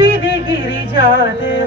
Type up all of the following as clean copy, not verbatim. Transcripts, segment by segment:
ನಂಬಿದೆ ಗಿರಿಜಾದೇವ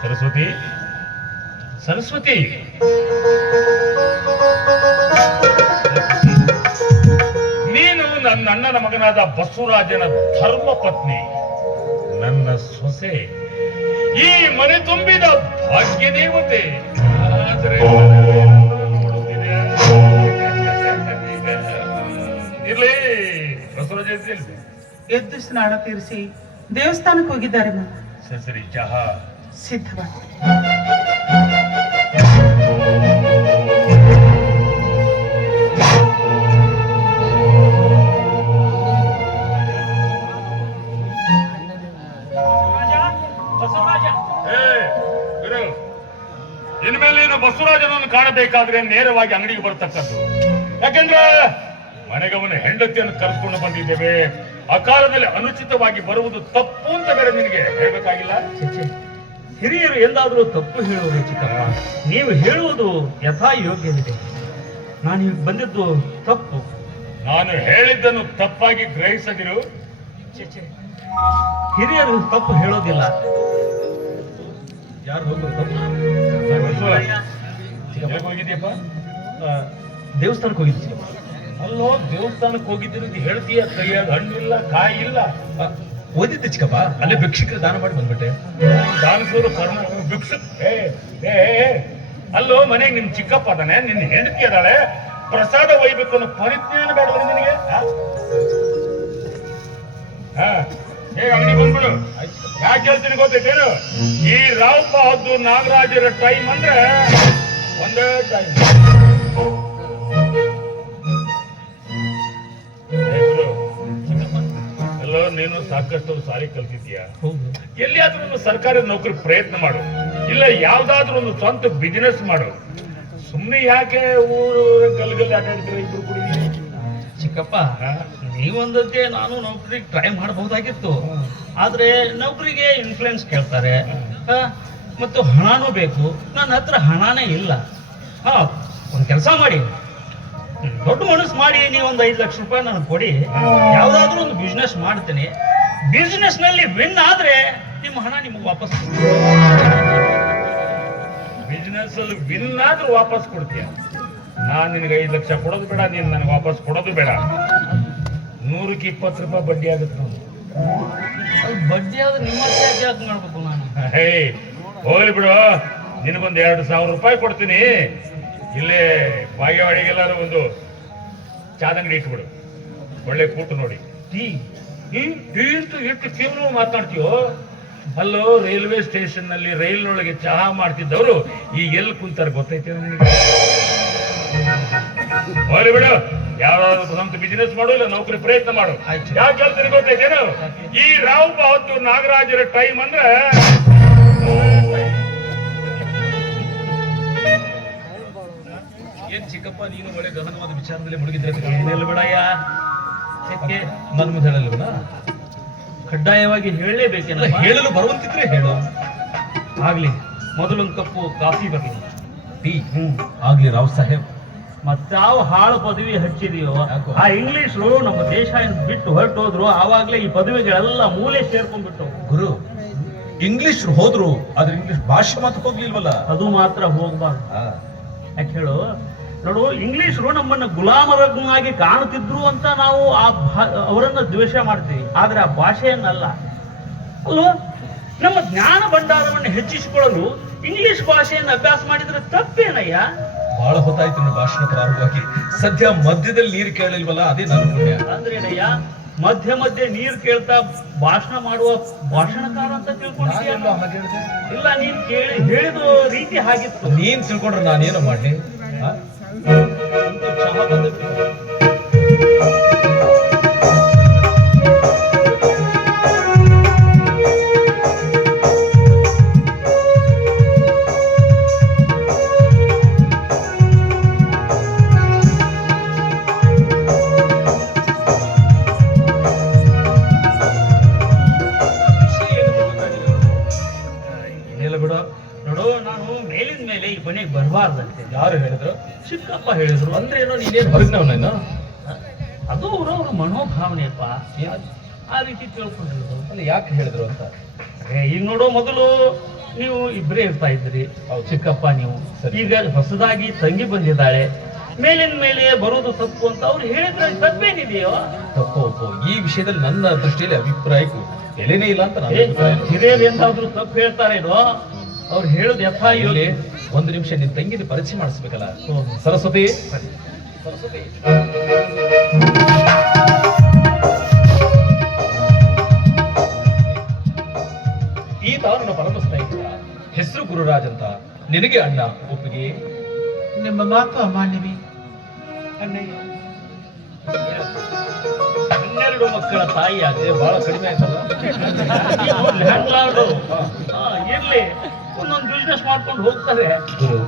ಸರಸ್ವತಿ ಸರಸ್ವತಿ ನೀನು ನನ್ನ ಅಣ್ಣನ ಮಗನಾದ ಬಸವರಾಜನ ಧರ್ಮ ಪತ್ನಿ, ನನ್ನ ಸೊಸೆ, ಈ ಮನೆ ತುಂಬಿದ ಭಾಗ್ಯ ದೇವತೆ. ಆದರೆ ಇರ್ಲಿ, ಬಸವರಾಜ ಎದ್ದು ಸ್ನಾನ ತೀರಿಸಿ ದೇವಸ್ಥಾನಕ್ಕೆ ಹೋಗಿದ್ದಾರೆ ಮಾಮ. ಸರಿ, ಚಹಾ ಸಿದ್ಧವಾಗಿದೆ. ಇನ್ಮೇಲೇನು ಬಸವರಾಜನನ್ನು ಕಾಣಬೇಕಾದ್ರೆ ನೇರವಾಗಿ ಅಂಗಡಿಗೆ ಬರ್ತಕ್ಕದ್ದು. ಯಾಕೆಂದ್ರೆ ಮನೆಗವನ ಹೆಂಡತಿಯನ್ನು ಕರೆದುಕೊಂಡು ಬಂದಿದ್ದೇವೆ. ಆ ಕಾಲದಲ್ಲಿ ಅನುಚಿತವಾಗಿ ಬರುವುದು ತಪ್ಪು ಅಂತ ಬೇರೆ ನಿನಗೆ ಹೇಳ್ಬೇಕಾಗಿಲ್ಲ. ಹಿರಿಯರು ಎಂದಾದರೂ ತಪ್ಪು ಹೇಳುವುದು ಚಿಕ್ಕಪ್ಪ, ನೀವು ಹೇಳುವುದು ಯಥಾ ಯೋಗ್ಯವಿದೆ. ನಾನು ಈಗ ಬಂದಿದ್ದು ತಪ್ಪು. ನಾನು ಹೇಳಿದ್ದನ್ನು ತಪ್ಪಾಗಿ ಗ್ರಹಿಸದಿರು. ಹಿರಿಯರು ತಪ್ಪು ಹೇಳೋದಿಲ್ಲ. ಯಾರು ಹೋಗೋದು ತಪ್ಪು? ಹೋಗಿದ್ಯಪ್ಪ? ದೇವಸ್ಥಾನಕ್ಕೆ ಹೋಗಿದ್ದೆ. ಅಲ್ಲೋ, ದೇವಸ್ಥಾನಕ್ಕೆ ಹೋಗಿದ್ದೀರಿ ಹೇಳ್ತೀಯ, ಕೈಯಾಗ ಹಣ್ಣಿಲ್ಲ ಕಾಯಿ ಇಲ್ಲ. ಓದಿದ್ದೆ ಚಿಕ್ಕಪ್ಪ, ಅಲ್ಲೇ ಭಿಕ್ಷುಕರು ದಾನ ಮಾಡಿ ಬಂದ್ಬಿಟ್ಟೆ. ದಾನಸೂರು ಭಿಕ್ಷು. ಅಲ್ಲೋ, ಮನೆಗೆ ನಿನ್ ಚಿಕ್ಕಪ್ಪ ಅದಾನೆ, ನಿನ್ನ ಹೆಂಡತಿ ಅದಾಳೆ, ಪ್ರಸಾದ ಒಯ್ಬೇಕು ಅನ್ನೋ ಪರಿಜ್ಞಾನ ಬೇಡವಲ್ಲ ನಿನಗೆ? ಅಂಗಡಿ ಬಂದ್ಬಿಡು. ಯಾಕೆ ಹೇಳ್ತೀನಿ ಗೊತ್ತೈತೇನು? ಈ ರಾವ್ ಬಹದ್ದೂರ್ ನಾಗರಾಜರ ಟೈಮ್ ಅಂದ್ರೆ ಒಂದೇ ಟೈಮ್. ಎಲ್ಲೋ ನೀನು ಸಾಕಷ್ಟು ಸಾರಿ ಕಲ್ತಿದ್ಯಾ. ಎಲ್ಲಿಯಾದ್ರೂ ಒಂದು ಸರ್ಕಾರಿ ನೌಕರಿ ಪ್ರಯತ್ನ ಮಾಡು, ಇಲ್ಲ ಯಾವ್ದಾದ್ರೂ ಒಂದು ಸ್ವಂತ ಬಿಸಿನೆಸ್ ಮಾಡು. ಸುಮ್ಮನೆ ಯಾಕೆ ಊರು ಗಲ್ಗಲ್ ಆಟಾಡ್ತೀರ ಇಬ್ರು ಕೂಡಿ? ಚಿಕ್ಕಪ್ಪ, ನೀವೊಂದಂತೆ ನಾನು ನೌಕರಿಗೆ ಟ್ರೈ ಮಾಡಬಹುದಾಗಿತ್ತು. ಆದ್ರೆ ನೌಕರಿಗೆ ಇನ್ಫ್ಲೂಯೆನ್ಸ್ ಕೇಳ್ತಾರೆ, ಮತ್ತು ಹಣನೂ ಬೇಕು. ನನ್ನ ಹತ್ರ ಹಣನೇ ಇಲ್ಲ. ಒಂದು ಕೆಲಸ ಮಾಡಿ, ದೊಡ್ಡ ಮನಸ್ಸು ಮಾಡಿ ನೀವೊಂದು 5 ಲಕ್ಷ ರೂಪಾಯಿ ನನಗೆ ಕೊಡಿ. ಯಾವ್ದಾದ್ರೂ ಒಂದು ಬಿಸ್ನೆಸ್ ಮಾಡ್ತೀನಿ. ಬಿಸ್ನೆಸ್ ನಲ್ಲಿ ವಿನ್ ಆದ್ರೆ ನಿಮ್ಮ ಹಣ ನಿಮಗೆ ವಾಪಸ್. ಬಿಸ್ನೆಸ್ ಅಲ್ಲಿ ವಿನ್ ಆದ್ರೂ ವಾಪಸ್ ಕೊಡ್ತೀಯ? ನಾನ್ ನಿನಗೆ 5 ಲಕ್ಷ ಕೊಡೋದು ಬೇಡ, ನೀನ್ ನನಗೆ ವಾಪಸ್ ಕೊಡೋದು ಬೇಡ. 100ಕ್ಕೆ 20 ರೂಪಾಯಿ ಬಡ್ಡಿ ಆಗುತ್ತೆ ನೋಡಿ. ಬಡ್ಡಿ ಆದ್ರೆ ನಿಮ್ಮ ಯಾಕೆ ಮಾಡ್ಬೇಕು ನಾನು? ಹೇ ಹೋಗ್ಲಿ ಬಿಡು, ನಿನಗೊಂದು 2,000 ರೂಪಾಯಿ ಕೊಡ್ತೀನಿ. ಇಲ್ಲೇ ಬಾಗೇವಾಡಿಗೆಲ್ಲಾರು ಒಂದು ಚಾದಂಗಡಿ ಇಟ್ಬಿಡು, ಒಳ್ಳೆ ಕೂಟು ನೋಡಿ. ಟೀ ಟೀ ಅಂತ ಎಷ್ಟು ಕೇವಲ ಮಾತಾಡ್ತೀಯೋ? ಅಲ್ಲೋ, ರೈಲ್ವೆ ಸ್ಟೇಷನ್ ನಲ್ಲಿ ರೈಲ್ನೊಳಗೆ ಚಹಾ ಮಾಡ್ತಿದ್ದವರು ಈಗ ಎಲ್ಲಿ ಕುಂತಾರೆ ಗೊತ್ತೈತೆ ನಿನಗೆ? ಹೋಗ್ಲಿ ಬಿಡು, ಯಾವ್ದಾದ್ರು ಸ್ವಂತ ಬಿಸಿನೆಸ್ ಮಾಡು, ಇಲ್ಲ ನೌಕರಿ ಪ್ರಯತ್ನ ಮಾಡು. ಆಯ್ತು. ಯಾಕೆ ಹೇಳ್ತೀನಿ ಗೊತ್ತೈತೇನು? ಈ ರಾವ್ ಬಹದ್ದೂರ್ ನಾಗರಾಜರ ಟೈಮ್ ಅಂದ್ರೆ ಏನ್ ಚಿಕ್ಕಪ್ಪ, ನೀನು ಒಳ್ಳೆ ಗಹನವಾದ ವಿಚಾರದಲ್ಲಿ ಮುಳುಗಿದ್ರೆ ಏನಿಲ್ಲ ಬಿಡಯ್ಯ. ನನ್ನ ಮುಂದೆ ಹೇಳಲ್ವನ? ಕಡ್ಡಾಯವಾಗಿ ಹೇಳಲೇಬೇಕೇನಲ್ಲ? ಹೇಳಲು ಬರುವಂತಿದ್ರೆ ಹೇಳು. ಆಗ್ಲಿ, ಮೊದಲೊಂದು ಕಪ್ಪು ಕಾಫಿ ಬರಲಿ. ಟೀ ಆಗ್ಲಿ ರಾವ್ ಸಾಹೇಬ್. ಮತ್ತಾವ ಹಾಳು ಪದವಿ ಹಚ್ಚಿದೆಯೋ ಯಾಕೋ? ಆ ಇಂಗ್ಲಿಷ್ರು ನಮ್ಮ ದೇಶ ಬಿಟ್ಟು ಹೊರಟೋದ್ರು. ಆವಾಗ್ಲೇ ಈ ಪದವಿಗಳೆಲ್ಲ ಮೂಲೆ ಸೇರ್ಕೊಂಡ್ಬಿಟ್ಟು. ಗುರು, ಇಂಗ್ಲಿಷ್ ಹೋದ್ರು, ಆದ್ರೆ ಇಂಗ್ಲಿಷ್ ಭಾಷೆ ಮಾತ್ರ ಹೋಗ್ಲಿಲ್ವಲ್ಲ? ಅದು ಮಾತ್ರ ಹೋಗ್ಬಾರ್ದು. ಯಾಕೆ ಹೇಳು? ನೋಡು, ಇಂಗ್ಲಿಷ್ರು ನಮ್ಮನ್ನ ಗುಲಾಮರನ್ನಾಗಿ ಕಾಣುತ್ತಿದ್ರು ಅಂತ ನಾವು ಅವರನ್ನ ದ್ವೇಷ ಮಾಡ್ತೀವಿ. ಆದ್ರೆ ಆ ಭಾಷೆಯನ್ನಲ್ಲ. ಅಲ್ವೋ, ನಮ್ಮ ಜ್ಞಾನ ಭಂಡಾರವನ್ನು ಹೆಚ್ಚಿಸಿಕೊಳ್ಳಲು ಇಂಗ್ಲಿಷ್ ಭಾಷೆಯನ್ನು ಅಭ್ಯಾಸ ಮಾಡಿದ್ರೆ ತಪ್ಪೇನಯ್ಯ? ಬಹಳ ಹೊತ್ತಾಯ್ತು ನನ್ನ ಭಾಷಣ ಪ್ರಾರಂಭವಾಗಿ. ಸದ್ಯ ಮಧ್ಯದಲ್ಲಿ ನೀರು ಕೇಳಲಿಲ್ವಲ್ಲ, ಅದೇ ನನ್ನ ಪುಣ್ಯ. ಅಂದ್ರೆ ಏನಯ್ಯ, ಮಧ್ಯೆ ಮಧ್ಯೆ ನೀರು ಕೇಳ್ತಾ ಭಾಷಣ ಮಾಡುವ ಭಾಷಣಕಾರ ಅಂತ ತಿಳ್ಕೊಂಡಿದ್ಯಾ? ನಾನೆಲ್ಲೋ ಹಾಗೆ ಹೇಳ್ದೆ? ಇಲ್ಲ, ನೀನ್ ಕೇಳಿ ಹೇಳಿದ ರೀತಿ ಹಾಗಿತ್ತು. ನೀನ್ ತಿಳ್ಕೊಂಡ್ರೆ ನಾನೇನು ಮಾಡ್ಲಿ? ಚಹಾ ಬಂದ್ಬಿಟ್ಟು. ಬಿಡು ನೋಡು, ನಾನು ಮೇಲಿನ ಮೇಲೆ ಈ ಮನೆಗೆ ಬರಬಾರ್ದಂತೆ. ಯಾರು ಹೇಳಿದ್ರು? ಚಿಕ್ಕಪ್ಪ ಹೇಳಿದ್ರು. ಅಂದ್ರೆ ಏನೋ ನೀನೇನು ಹೊರಗಿನವನೇನು? ಅದು ಅವ್ರ ಮನೋಭಾವನೆಯಪ್ಪ, ಆ ರೀತಿ ತಿಳ್ಕೊಂಡಿದ್ರು. ಅಲ್ಲ, ಯಾಕೆ ಹೇಳಿದ್ರು ಅಂತ? ಈಗ ನೋಡು, ಮೊದಲು ನೀವು ಇಬ್ಬರೇ ಇರ್ತಾ ಇದ್ರಿ, ಚಿಕ್ಕಪ್ಪ ನೀವು. ಈಗ ಹೊಸದಾಗಿ ತಂಗಿ ಬಂದಿದ್ದಾಳೆ, ಮೇಲಿನ ಮೇಲೆ ಬರೋದು ತಪ್ಪು ಅಂತ ಅವ್ರು ಹೇಳಿದ್ರೆ ತಪ್ಪೇನಿದೆಯೋ? ತಪ್ಪು. ಈ ವಿಷಯದಲ್ಲಿ ನನ್ನ ದೃಷ್ಟಿಯಲ್ಲಿ ಅಭಿಪ್ರಾಯಕ್ಕೂ ಎಲೆನೇ ಇಲ್ಲ ಅಂತ ನಾನು ಅಭಿಪ್ರಾಯ. ಹಿರಿಯರು ಎಂದಾದ್ರೂ ತಪ್ಪು ಹೇಳ್ತಾರೇನೋ? ಅವ್ರು ಹೇಳುದು ಯಥಾ ಇಲ್ಲಿ ಒಂದು ನಿಮಿಷ ನಿನ್ ತಂಗಿನ ಪರಿಚಯ ಮಾಡಿಸ್ಬೇಕಲ್ಲ. ಸರಸ್ವತಿ, ಸರಸ್ವತಿ, ಈತ ನನ್ನ ಪರಮ ಸ್ನೇಹಿತ, ಹೆಸರು ಗುರುರಾಜ್ ಅಂತ. ನಿನಗೆ ಅಣ್ಣ, ಒಪ್ಪಿಗೆ? ನಿಮ್ಮ ಮಾತು ಅಮಾನ್ಯವೇ ಅಣ್ಣಯ್ಯ. 12 ಮಕ್ಕಳ ತಾಯಿ ಆಗಿದೆ. ಬಹಳ ಕಡಿಮೆ ಆಯ್ತಲ್ಲ? ಇರ್ಲಿ, ಒಂದೊಂದು ಬಿಸ್ನೆಸ್ ಮಾಡ್ಕೊಂಡು ಹೋಗ್ತಾರೆ. ಗುರು,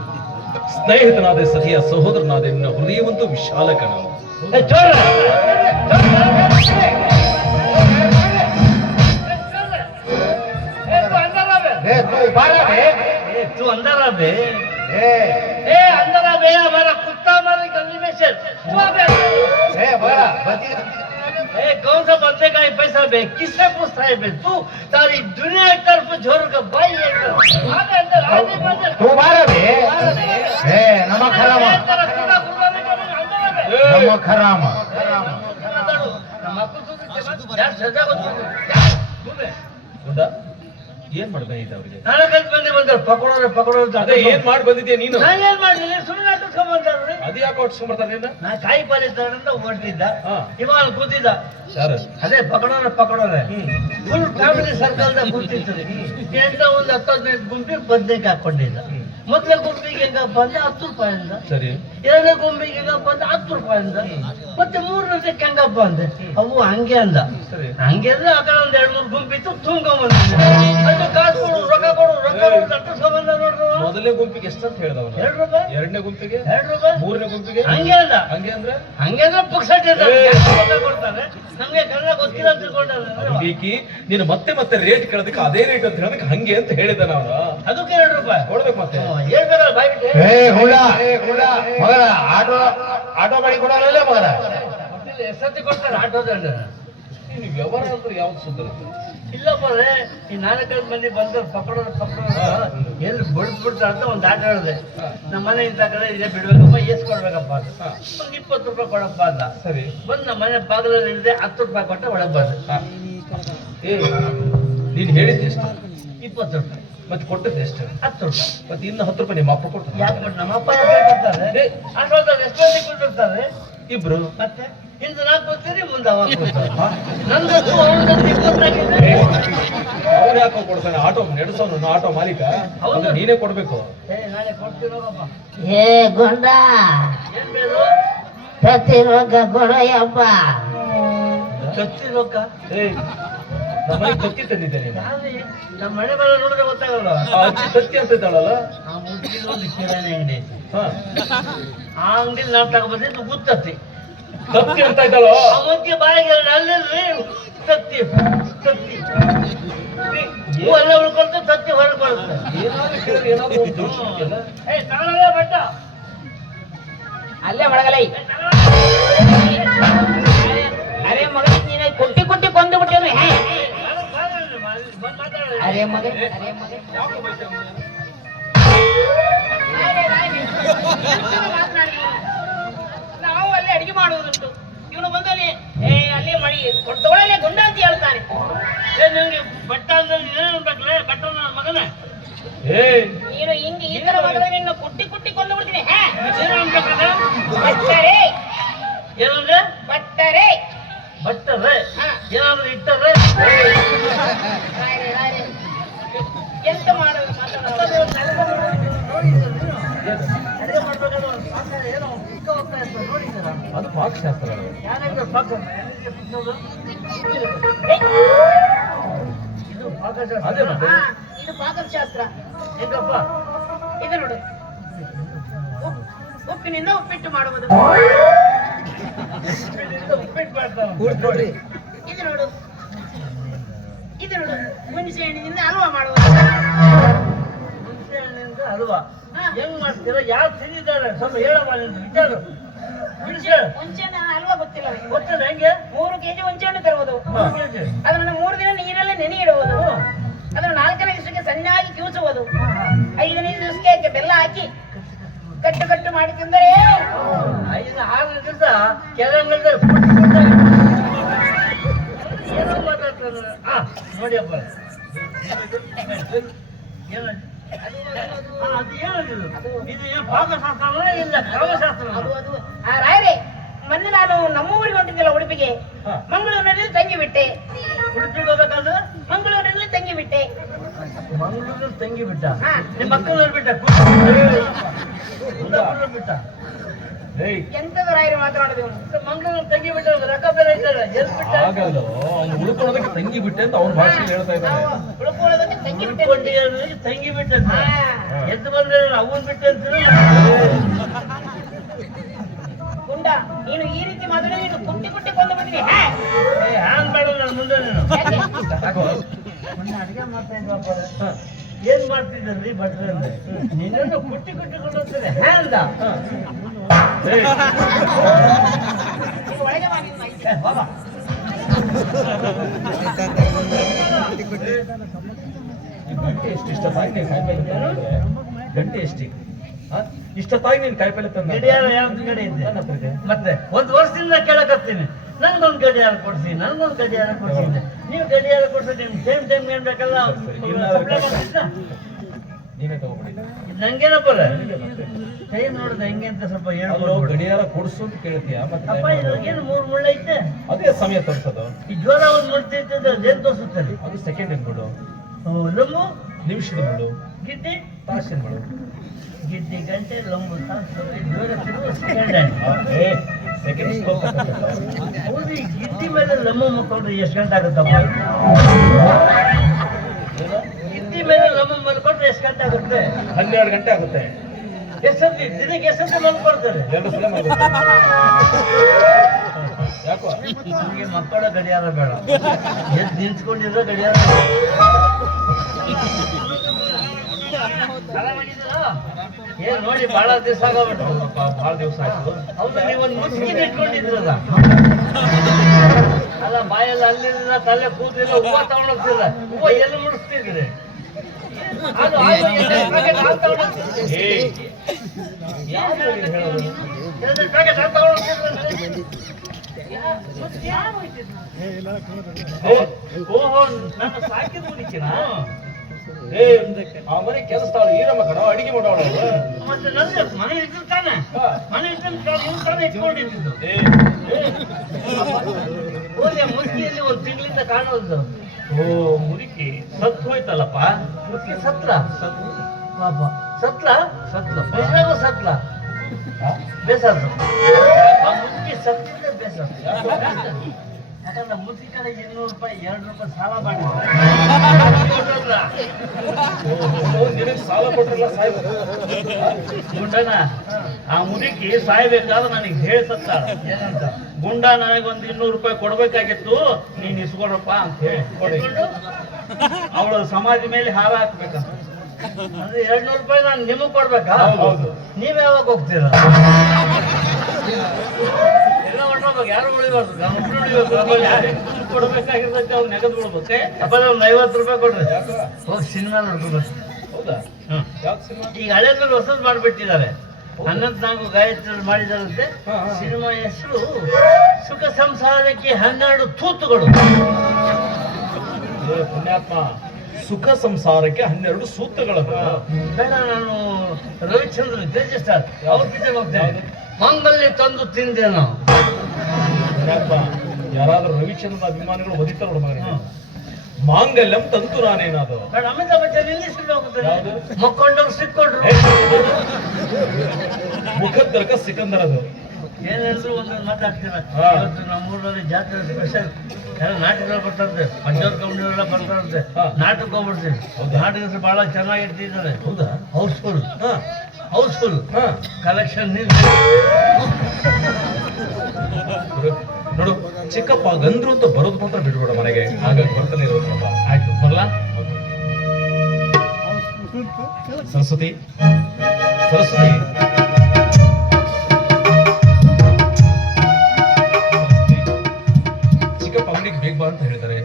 ಸ್ನೇಹಿತನಾದ ಸಖಿಯ ಸಹೋದರನಾದ ನಿನ್ನ ಹೃದಯವಂತೂ ವಿಶಾಲ ಕಣ. तू अंदर आ बे। ए अंदर आ बे, हमारा कुत्ता हमारे गली में से। तू आ बे। कौन सा बंदे का ये पैसा बे? किससे पूछता है बे? तू तारी दुनिया एक तरफ छोड़ कर भाई एक तरफ। आगे अंदर आगे अंदर। तू बारा बे नमक हराम तेरा कुत्ता कुर्बानी करेगा, अंदर आ बे। नमक हराम नमक तो यार सजा को ಗುಂಡ, ಏನ್ ಮಾಡ್ಬೇಕಿತ್ತು ಅವ್ರಿಗೆ? ನಾಳೆ ಕಲ್ತು ಬಂದೆ ಪಕೋಡ ಅದೇ ಏನ್ ಮಾಡಿ ಬಂದಿದ್ಯಾ ನೀನು? ನಾನು ಏನ್ ಮಾಡಿಲ್ಲ, ಸುಮ್ಮನೆ ನಾಟಕ ಅದು ಯಾಕೆ ಹೊಟ್ಸ್ಕೊಂಡ್ಬರ್ತಾರೆ ನಿನ್ನ? ನಾ ಕಾಯಿ ಪಾಲಿ ತಗೊಂಡ ಹೊರಟಿದ್ದ, ಹಾ. ಇವಾಗ ಕೂತಿದ್ದ. ಯಾರು? ಅದೇ ಪಕೋಡೋರೆ ಫುಲ್ ಫ್ಯಾಮಿಲಿ ಸರ್ಕಲ್ದಾಗ ಕೂತಿರ್ತದೆ. ಎಂತ ಒಂದು 10-15 ಗುಂಪಿಗೆ ಬದ್ನೇಕಾಯಿ ಹಾಕೊಂಡಿದ್ದ. ಮೊದಲ ಗುಂಪಿಗೆ ಹೆಂಗ ಬಂದ 10 ರೂಪಾಯಿಂದ. ಸರಿ. ಎರಡನೇ ಗೊಂಬೆಗೆ ಹೆಂಗಪ್ಪ ಅಂದ 10 ರೂಪಾಯಿ ಅಂದ. ಮತ್ತೆ ಮೂರನೇದಕ್ಕೆ ಹೆಂಗಪ್ಪ ಅಂದೆ, ಅವು ಹಂಗೆ ಅಂದ. ಸರಿ. ಹಂಗೆ ಅಂದ್ರೆ ಆ ಕಡೆ ಒಂದ್ 2-3 ಗುಂಪು ಇತ್ತು, ತುಂಬ್ಕೊಂಡ್ಬಂದಿದ್ದೆ. ಅದು ಕಾಸು ಕೊಡು, ರೊಕ್ಕ ಕೊಡು, ರೊಕ್ಕ ಕೊಡು ತಟ್ಟಿಸ್ಕೊಂಬಂದ ನೋಡ್ರು. ಮೊದಲನೇ ಗುಂಪಿಗೆ ಎಷ್ಟಂತ ಹೇಳ್ದವನು? 2 ರೂಪಾಯಿ. ಎರಡನೇ ಗುಂಪಿಗೆ 2 ರೂಪಾಯಿ. ಮೂರನೇ ಗುಂಪಿಗೆ ಹಂಗೆ ಅಂದ. ಹಂಗೆ ಅಂದ್ರೆ ಹಂಗೆ ಅಂದ್ರೆ ಪುಕ್ಸಟ್ಟೆ ಕೊಡ್ತಾರೆ. ನಮ್ಗೆ ಕನ್ನಡ ಗೊತ್ತಿಲ್ಲ ಅಂತ ತಿಳ್ಕೊಂಡ. ಬೇಕಿ ನೀನು ಮತ್ತೆ ಮತ್ತೆ ರೇಟ್ ಕೇಳೋದಕ್ಕೆ ಅದೇ ರೇಟ್ ಅಂತ ಹೇಳೋದಕ್ಕೆ ಹಂಗೆ ಅಂತ ಹೇಳಿದ ನಾವು. ಅದಕ್ಕೆ 2 ರೂಪಾಯಿ ಕೊಡ್ಬೇಕು ಮತ್ತೆ. ಹೇಳ್ಬೇಕಲ್ಲ ಬಾಯ್ಬಿಟ್ಟೆ. ಮಗನ ಆಟೋ ಮಾಡಿ ಕೊಡಲ್ಲ ಮಗನ. ಎಷ್ಟೊತ್ತಿ ಕೊಡ್ತಾರೆ ಆಟೋದಲ್ಲಿ? ನೀನು ವ್ಯವಹಾರ ಅಂದ್ರೆ ಯಾವ್ದು ಸುದ್ದಿ? ಇಲ್ಲಪ್ಪ ರೇ, ಈ 4 ಮಂದಿ ಬಂದ್ರು ಪಕಡೋದು ಎಲ್ಲಿ ಬಿಡ್ತಾರೆ ಅಂತ ಒಂದು ಆಟ ಹೇಳಿದೆ. ನಮ್ಮ ಮನೆ ಇಂಥ ಕಡೆ ಇದೆ ಬಿಡ್ಬೇಕಪ್ಪ, ಎಷ್ಟು ಕೊಡ್ಬೇಕಪ್ಪ ಅಂತ. ಒಂದು 20 ರೂಪಾಯಿ ಕೊಡಪ್ಪ ಅಂತ. ಸರಿ. ಬಂದು ನಮ್ಮ ಮನೆ ಬಾಗಿಲಲ್ಲಿ ಇಳಿದೆ, 10 ರೂಪಾಯಿ ಕೊಟ್ಟ ಒಳಗೆ ಬಂದೆ. ಏ ನೀನು ಹೇಳಿದ್ದು ಎಷ್ಟು? 20 ರೂಪಾಯಿ. ಮತ್ತೆ ಕೊಟ್ಟದ್ದು ಎಷ್ಟು? 10 ರೂಪಾಯಿ. ಮತ್ತೆ ಇನ್ನು 10 ರೂಪಾಯಿ ನಿಮ್ಮ ಅಪ್ಪ ಕೊಟ್ಟು ಯಾಕೆ ಕೊಟ್ಟು ನಮ್ಮ ಅಪ್ಪ ಕೊಡ್ತಾರೆ? ಆಟೋದಲ್ಲಿ ಎಷ್ಟು ಮಂದಿ ಕೊಟ್ಟಿರ್ತಾರೆ? ಇಬ್ರು. ಮತ್ತೆ ಹಿಂದೆ 4 ಕೊಡ್ತೀರಿ, ಮುಂದೆ ಅವಾಗ ಕೊಡ್ತಾರೆ. ನಂದತ್ತು ಅವನದತ್ತು 24 ಅವ್ರು ಯಾಕೋ ಕೊಡ್ತಾನೆ? ಆಟೋ ನಡೆಸೋನು, ಆಟೋ ಮಾಲೀಕ. ಹೌದು, ನೀನೇ ಕೊಡ್ಬೇಕು. ನಾಳೆ ಕೊಡ್ತೀನಿ ಹೋಗಪ್ಪ. ಏ ಗೊಂಡ ಏನ್ ಬೇಕು? ಪ್ರತಿ ರೋಗ ಗೊಡೆಯಪ್ಪ. ಕತ್ತಿ ರೊಕ್ಕ? ಏಯ್ ನಮ್ಮನೆ ಕತ್ತಿ ತಂದಿದ್ದೆ ನೀನು. ನಮ್ಮ ಮನೆ ಮೇಲೆ ನೋಡಿದ್ರೆ ಗೊತ್ತಾಗಲ್ಲ. ಆ ಅಜ್ಜಿ ಕತ್ತಿ ಅಂತ ಇದ್ದಾಳಲ್ಲ. ಆ ಮುಚ್ಚಿದ ಒಂದು ಕಿರಾಣಿ ಅಂಗಡಿ ಐತಿ. ಹಾ, ಆ ಅಂಗಡಿಲಿ ನಾವು ತಗೊಬಂದಿದ್ದು ಗುತ್ತತ್ತಿ. ಕತ್ತಿ ಅಂತ ಇದ್ದಾಳೋ? ಆ ಮುಂಚೆ ಬಾಯಿಗೆ ಅಲ್ಲಲ್ಲಿ ತತ್ತಿ ತತ್ತಿ ಹೂ ಎಲ್ಲ ಉಳ್ಕೊಳ್ತು, ತತ್ತಿ ಹೊರಕೊಳ್ತು. ಏನಾದ್ರು ಕೇಳಿದ್ರೆ ಏನಾದ್ರು ಒಂದು ದುಡ್ಡು ಸಿಕ್ಕಿಲ್ಲ? ಏ ತಗೊಳ್ಳಲ್ಲ ಬಟ್ಟ. ಅಲ್ಲೇ ಒಳಗಲೈ. ಅರೆ ಮಗ ನೀನ ಕುಟ್ಟಿ ಕುಟ್ಟಿ ಕೊಂದು ಬಿಟ್ಟೇನು? ಅರೆ ಮಗ, ಅರೆ ಮಗ ನಾವು ಅಲ್ಲಿ ಅಡಿಗೆ ಮಾಡುವುದುಂಟು. ಇವನು ಬಂದಲ್ಲಿ ಅಲ್ಲಿ ಮಳಿ ತಗೊಳ್ಳಲೇ ಗುಂಡ ಅಂತ ಹೇಳ್ತಾನೆ. ನಂಗೆ ಬಟ್ಟ ಅಂದ್ರೆ ಏನೇನು ಬೇಕಲೇ? ಬಟ್ಟ ನನ್ನ ಮಗನ ಏಯ್ ನೀನು ಹಿಂಗೆ ಈ ತರ ಮಾಡಿದ್ರೆ ನಿನ್ನ ಕುಟ್ಟಿ ಕುಟ್ಟಿ ಕೊಂದು ಬಿಡ್ತೀನಿ. ಏನು ಅನ್ಬೇಕಲ್ಲ? ಬಟ್ಟರೆ ಏನಂದ್ರೆ ಬಟ್ಟರೆ ಬಟ್ಟರೆ ಏನಾದ್ರು ಇಟ್ಟರೆ ಎಂತ ಮಾಡೋದು ಅಡಿಗೆ ಮಾಡ್ಬೇಕಾದ್ರೆ ಒಂದು ಪಾತ್ರೆ ಏನೋ ಚಿಕ್ಕ ಹೋಗ್ತಾ ಇರ್ತದೆ, ನೋಡಿದ್ದೀರಾ? ಅದು ಪಾಕಶಾಸ್ತ್ರ. ಯಾರಾದ್ರೂ ಪಾಕ ಬಿತ್ತೋದು? ಇದು ಪಾಕಶಾಸ್ತ್ರ. ಅದೇ ಮತ್ತೆ. ಇದು ಪಾಕಶಾಸ್ತ್ರ. ಹೆಂಗಪ್ಪ? ಇದು ನೋಡು, ಉಪ್ಪಿನಿಂದ ಉಪ್ಪಿಟ್ಟು ಮಾಡುವುದು. ಉಪ್ಪಿಟ್ಟು ಮಾಡ್ತಾವ. ಇದು ನೋಡು, ಇದು ನೋಡು, ಹುಣಸೆ ಹಣ್ಣಿನಿಂದ ಹಲ್ವಾ ಮಾಡುವುದು. ಹುಣಸೆ ಹಣ್ಣಿಂದ ಹಲ್ವಾ ಹೆಂಗ್ ಮಾಡ್ತೀರಾ? ಯಾರು ತಿಂದಿದ್ದಾರೆ ಸ್ವಲ್ಪ ಹೇಳಮ್ಮ. ವಿಚಾರ ಬಿಡಿಸಿ ಹೇಳು. ಹುಣಸೆ ಹಣ್ಣು ಹಲ್ವಾ ಗೊತ್ತಿಲ್ಲ ನಿನಗೆ? ಗೊತ್ತಿಲ್ಲ ಹೆಂಗೆ? 3 ಕೆಜಿ ಹುಣಸೆ ಹಣ್ಣು ತರುವುದು. ಕೇಳಿ. ಅದನ್ನು 3 ದಿನ ನೀರಲ್ಲಿ ನೆನೆ ಇಡುವುದು. ಅದನ್ನು 4ನೇ ದಿವಸಕ್ಕೆ ಸಣ್ಣಾಗಿ ಕಿವುಸುವುದು. 5ನೇ ದಿವಸಕ್ಕೆ ಬೆಲ್ಲ ಹಾಕಿ ಕಟ್ಟು ಕಟ್ಟು ಮಾಡಿ ತಿಂದರೆ 5-6 ದಿವಸ ಕೆಳಗೆ ಏನೋ ಮಾತಾಡ್ತಾರೆ. ನೋಡಿಯಪ್ಪ ಏನು ಅದು ಏನದು? ಇದು ಏನು ಪಾಕಶಾಸ್ತ್ರನೋ ಇಲ್ಲ ಕರ್ಮಶಾಸ್ತ್ರ? ಅದು ರಾಯರೇ, ಮೊನ್ನೆ ನಾನು ನಮ್ಮ ಊರಿಗೆ ಹೊಂಟಿದ್ದಿಲ್ಲ, ಉಡುಪಿಗೆ. ಮಂಗಳೂರಿನಲ್ಲಿ ತಂಗಿ ಬಿಟ್ಟೆ. ಉಡುಪಿಗೆ ಹೋಗ್ಬೇಕಾದ್ರೆ ಮಂಗಳೂರಿನಲ್ಲಿ ತಂಗಿ ಬಿಟ್ಟೆ. ಮಂಗಳೂರಲ್ಲಿ ತಂಗಿ ಬಿಟ್ಟ. ಹಾ. ನಿಮ್ಮ ಮಕ್ಕಳಲ್ಲಿ ಬಿಟ್ಟ ಬಿಟ್ಟ. ಏಯ್ ಎಂತದ ರಾಯರು ಮಾತನಾಡೋದು ಇವನು? ಮಂಗಳೂರಲ್ಲಿ ತಂಗಿ ಬಿಟ್ಟ, ರೊಕ್ಕ ಬೇರೆ ಇದ್ದಾರೆ. ಎಲ್ಲಿ ಬಿಟ್ಟ? ಆಗಲ್ಲ, ಅವ್ನು ಉಳ್ಕೊಳ್ಳೋದಕ್ಕೆ ತಂಗಿ ಬಿಟ್ಟೆ ಅಂತ ಅವ್ನ ಭಾಷೆಯಲ್ಲಿ ಹೇಳ್ತಾ ಇದ್ದಾನೆ. ನಾವು ಉಳ್ಕೊಳ್ಳೋದಕ್ಕೆ ತಂಗಿ ಬಿಟ್ಟೆ. ಉಳ್ಕೊಂಡಿರೋರಿಗೆ ತಂಗಿ ಬಿಟ್ಟ. ಎದ್ದು ಬಂದ್ರೆ ಅವನ್ ಬಿಟ್ಟೆ ಅಂತೀರ? ಗುಂಡ, ನೀನು ಈ ರೀತಿ ಮಾತಾಡಿ ನೀನು ಕುಟ್ಟಿ ಕುಟ್ಟಿ ಕೊಂದು ಬಿಡ್ತೀನಿ. ಹ್ಯಾಂಗ್ ಬೇಡ ನನ್ನ ಮುಂದೆ ನೀನು. ಮೊನ್ನೆ ಅಡಿಗೆ ಮಾಡ್ತಾ ಇದ್ವಪ್ಪ. ಏನ್ ಮಾಡ್ತಿದ್ದಲ್ಲಿ ಭಟ್ರೆ ಅಂದ್ರೆ ನಿನ್ನನ್ನು ಕುಟ್ಟಿ ಕುಟ್ಟಿ ಕೊಂಡೋಗ್ತದೆ ಹ್ಯಾಂದ. ನೀನು ಒಳಗೆ ಬಾ, ನಿನ್ನ ಮೈ. ಬಾಬಾ ಗಂಟೆ ಇಷ್ಟೊತ್ತಾಗಿ ನೀನು ಕಾಯಿಪಲ್ಲೆ ತಂದ್ರೆ ಗಂಟೆ ಎಷ್ಟಿಗೆ ಇಷ್ಟೊತ್ತಾಗಿ ನೀನು ಕಾಯಿಪಲ್ಲೆ ತಂದ ಗಡಿಯಾರ ಯಾವ್ದು ಗಡಿ ಇದೆ ನನ್ನ ಹತ್ರ ಇದೆ. ಮತ್ತೆ 1 ವರ್ಷದಿಂದ ಕೇಳಕತ್ತೀನಿ, ನನ್ಗೊಂದು ಗಡಿಯಾರ ಕೊಡ್ಸಿ, ನನ್ಗೊಂದು ಗಡಿಯಾರ ಕೊಡ್ಸಿ. ನೀವು ಗಡಿಯಾರ ಕೊಡ್ಸಿ, ನಿಮ್ ಟೈಮ್ ಏನ್ ಬೇಕಲ್ಲ ಸಪ್ಲೈ ಮಾಡ್ತಿದ್ದ? ನೀನೇ ತಗೋಬಿಡಿ. ನಂಗೇನಪ್ಪ ಟೈಮ್ ನೋಡಿದ್ರೆ ಹೆಂಗೆ ಅಂತ ಸ್ವಲ್ಪ ಅಲ್ಲೋ ಹೇಳ್ಬೋದು. ಗಡಿಯಾರ ಕೊಡ್ಸು ಅಂತ ಕೇಳ್ತೀಯ ಮತ್ತೆ ಅಪ್ಪ ಇದು ಏನು 3 ಮುಳ್ಳ ಐತೆ? ಅದೇ ಸಮಯ ತೋರಿಸೋದು. ಈ ಜ್ವರ ಒಂದು ಮುಳ್ತೈತೆ ಏನ್ ತೋರಿಸುತ್ತದೆ? ಅದು ಸೆಕೆಂಡ್ ಬಿಡು, ನಮ್ಮ ನಿಮಿಷದ ಬಿಡು, ಗಿಡ್ಡಿ ತಾಸಿನ ಬಿಡು. ಗಿಡ್ಡಿ ಗಂಟೆ ಲಂಬು ಗಿದ್ದಿ ಮೇಲೆ ಲಂಬ ಮಕ್ಕೊಂಡ್ರೆ ಎಷ್ಟು ಗಂಟೆ ಆಗುತ್ತಪ್ಪ? ಗಿದ್ದಿ ಮೇಲೆ ಲಂಬ ಮಲ್ಕೊಂಡ್ರೆ ಎಷ್ಟು ಗಂಟೆ ಆಗುತ್ತೆ? 12 ಗಂಟೆ ಆಗುತ್ತೆ. ಎಷ್ಟೊತ್ತಿ ದಿನಕ್ಕೆ ಎಷ್ಟೊತ್ತಿ ಮಲ್ಕೊಳ್ತಾರೆ? 2 ಸಲ ಮಲಗುತ್ತೆ. ಯಾಕೋ ನಿಮಗೆ ಮಕ್ಕಳ ಗಡಿಯಾರ ಬೇಡ, ಎದ್ದು ನಿಂತ್ಕೊಂಡಿರೋ ಗಡಿಯಾರ. ಏನ್ ನೋಡಿ ಬಹಳ ದಿವಸ ಆಗಬಿಟ್ಟು. ಭಾಳ ದಿವಸ ಆಯ್ತು. ಹೌದು, ನೀವೊಂದು ಮುಸ್ಕಿನ ಇಟ್ಕೊಂಡಿದ್ರಲ್ಲ, ಅಲ್ಲ ಬಾಯಲ್ಲಿ ಅಲ್ಲಿಂದ ತಲೆ ಕೂದಲಿಲ್ಲ, ಹೂವ ತಗೊಂಡೋಗ್ತಿಲ್ಲ. ಹೂವ ಎಲ್ಲಿ ಮುಡಿಸ್ತಿದ್ರಿ? ಅದು ಪ್ಯಾಕೆಟ್ ಹಾಲು ತಗೊಂಡೋಗ್ತಿದ್ರಿ. ಪ್ಯಾಕೆಟ್ ಹಾಲು ತಗೊಂಡೋಗ್ತಿದ್ರಿ. ಓಹೋ, ನನ್ನ ಸಾಕಿದ ಮುಡಿಕಿನ. ಆ ಮನೆ ಕೆಲಸದಾಳು ಈರಮ್ಮ ಕಣ, ಅಡಿಗೆ ಮಾಡೋಳು. ಮತ್ತೆ ನನ್ನ ಮನೆ ಇಟ್ಟಿರ್ತಾನೆ, ಮನೆ ಇಟ್ಟಿರ್ತಾನೆ ಇಟ್ಕೊಂಡಿದ್ದು. ಹೋದೆ ಮುದುಕಿಯಲ್ಲಿ ಒಂದು ತಿಂಗಳಿಂದ ಕಾಣೋದು. ಓ, ಮುದುಕಿ ಸತ್ತು ಹೋಯ್ತಲ್ಲಪ್ಪ. ಮುದುಕಿ ಸತ್ಲ ಪಾಪ, ಸತ್ಲ ನಿಜವಾಗೂ ಸತ್ಲ. ಬೇಸತ್ತು ಆ ಮುದುಕಿ ಸತ್ತಿದ್ರೆ ಬೇಸತ್ತು. ಯಾಕಂದ್ರೆ ಮುದುಕಿ ಕಡೆ 200 ರೂಪಾಯಿ 2 ರೂಪಾಯಿ ಸಾಲ ಮಾಡಿದ್ರು. ನಿನಗೆ ಸಾಲ ಕೊಟ್ಟಿಲ್ಲ ಸಾಯ್ಬೇಕು. ಗುಂಡನ ಆ ಮುದುಕಿ ಸಾಯ್ಬೇಕಾದ್ರೆ ನನಗೆ ಹೇಳ್ಸತ್ತಾಳ. ಏನಂತ? ಗುಂಡ ನನಗೊಂದು 200 ರೂಪಾಯಿ ಕೊಡ್ಬೇಕಾಗಿತ್ತು, ನೀನ್ ಇಸ್ಕೊಡಪ್ಪ ಅಂತ ಹೇಳಿ ಕೊಡಿಕೊಂಡು ಅವಳು ಸಮಾಧಿ ಮೇಲೆ ಹಾರ ಹಾಕ್ಬೇಕಂತ. ಅಂದ್ರೆ 200 ರೂಪಾಯಿ ನಾನು ನಿಮಗ್ ಕೊಡ್ಬೇಕಾ? ಹೌದು. ನೀವ್ ಯಾವಾಗ ಹೋಗ್ತೀರ? ಎಲ್ಲ ಹೊರಟೋಗ್ಬೇಕು, ಯಾರು ಉಳಿಬಾರ್ದು. ನಾವು ಉಳಿಬೇಕು. ಯಾರು ಕೊಡ್ಬೇಕಾಗಿರ್ತೈತೆ ಅವ್ರು ನೆಗದ್ ಬಿಡ್ಬೇಕು. ಅಪ್ಪ ಒಂದು 50 ರೂಪಾಯಿ ಕೊಡ್ರಿ, ಹೋಗಿ ಸಿನಿಮಾ ನೋಡ್ಕೊಬೇಕು. ಹೌದಾ? ಹ್ಮ್. ಯಾವ್ದು ಸಿನಿಮಾ? ಈಗ ಹಳೆದ್ರಲ್ಲಿ ಹೊಸದ್ ಮಾಡ್ಬಿಟ್ಟಿದ್ದಾರೆ. 14 ಗಾಯತ್ರಿ ಮಾಡಿದಾರಂತೆ. ಸಿನಿಮಾ ಹೆಸರು ಸುಖ ಸಂಸಾರಕ್ಕೆ 12 ತೂತುಗಳು. ಪುಣ್ಯಾತ್ಮ, ಸುಖ ಸಂಸಾರಕ್ಕೆ 12 ಸೂತ್ರಗಳು. ಬೇಡ, ನಾನು ರವಿಚಂದ್ರ ತೇಜಸ್ಟಾರ್ ಅವ್ರ ಪಿಕ್ಚರ್ ಹೋಗ್ತೇನೆ. ಮಂಗಲ್ಯ ತಂದು ತಿಂದೆ ನಾವು. ಪುಣ್ಯಾತ್ಮ, ಯಾರಾದ್ರೂ ರವಿಚಂದ್ರನ ಅಭಿಮಾನಿಗಳು ಒದಿತಾರ ಮಗನಿಗೆ. ಮಾಂಗಲ್ಯಂ ತಂತು ನಾನೇನದು. ಬೇಡ, ಅಮಿತಾಬ್ ಬಚ್ಚನ್ ನಿಲ್ಲಿಸ್ಬಿಟ್ಟು ಹೋಗ್ತೇನೆ. ಮಕ್ಕೊಂಡವ್ರು ಸಿಕ್ಕೊಂಡ್ರು. ಮುಖದ್ರಕ ಸಿಕಂದರ್ ಅದು. ಏನಾದ್ರು ಒಂದೊಂದು ಮಾತಾಡ್ತೀರ. ಇವತ್ತು ನಮ್ಮೂರಲ್ಲಿ ಜಾತ್ರೆ ಸ್ಪೆಷಲ್ ಎಲ್ಲ ನಾಟಕಗಳು ಬರ್ತಾರಂತೆ, ಪಂಚಾಯತ್ ಕಮಿಟಿಗಳೆಲ್ಲ ಬರ್ತಾರಂತೆ. ನಾಟಕ ಹೋಗ್ಬಿಡ್ತೀವಿ. ನಾಟಕ ಬಹಳ ಚೆನ್ನಾಗಿ ಇಡ್ತಿದ್ದಾರೆ. ಹೌದಾ? Houseful, houseful collection. ನೋಡು, ಚಿಕ್ಕಪ್ಪ ಗಂದ್ರು ಅಂತ ಬರೋದು ಮಾತ್ರ ಬಿಡ್ಬೇಡ ಮನೆಗೆ. ಹಾಗಾಗಿ ಬರ್ತಾನೆ ಇರೋದು. ಆಯ್ತು, ಬರ್ಲಾ? ಸರಸ್ವತಿ, ಸರಸ್ವತಿ, ಚಿಕ್ಕಪ್ಪ ಅಂಗಡಿಗೆ ಬೇಗ ಬಾ ಅಂತ ಹೇಳ್ತಾರೆ.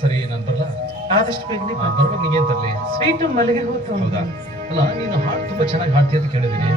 ಸರಿ, ನಾನು ಬರ್ಲಾ? ಆದಷ್ಟು ಬೇಗನೆ ಬರ್ಬೇಕು. ನೀಗೇನ್ ತರ್ಲಿ? ಸ್ವೀಟು ಮಲ್ಲಿಗೆ ಹೂ ಹೌದಾ? ಅಲ್ಲ, ನೀನು ಹಾಡು ತುಂಬಾ ಚೆನ್ನಾಗಿ ಹಾಡ್ತೀಯ ಅಂತ ಕೇಳಿದೀನಿ.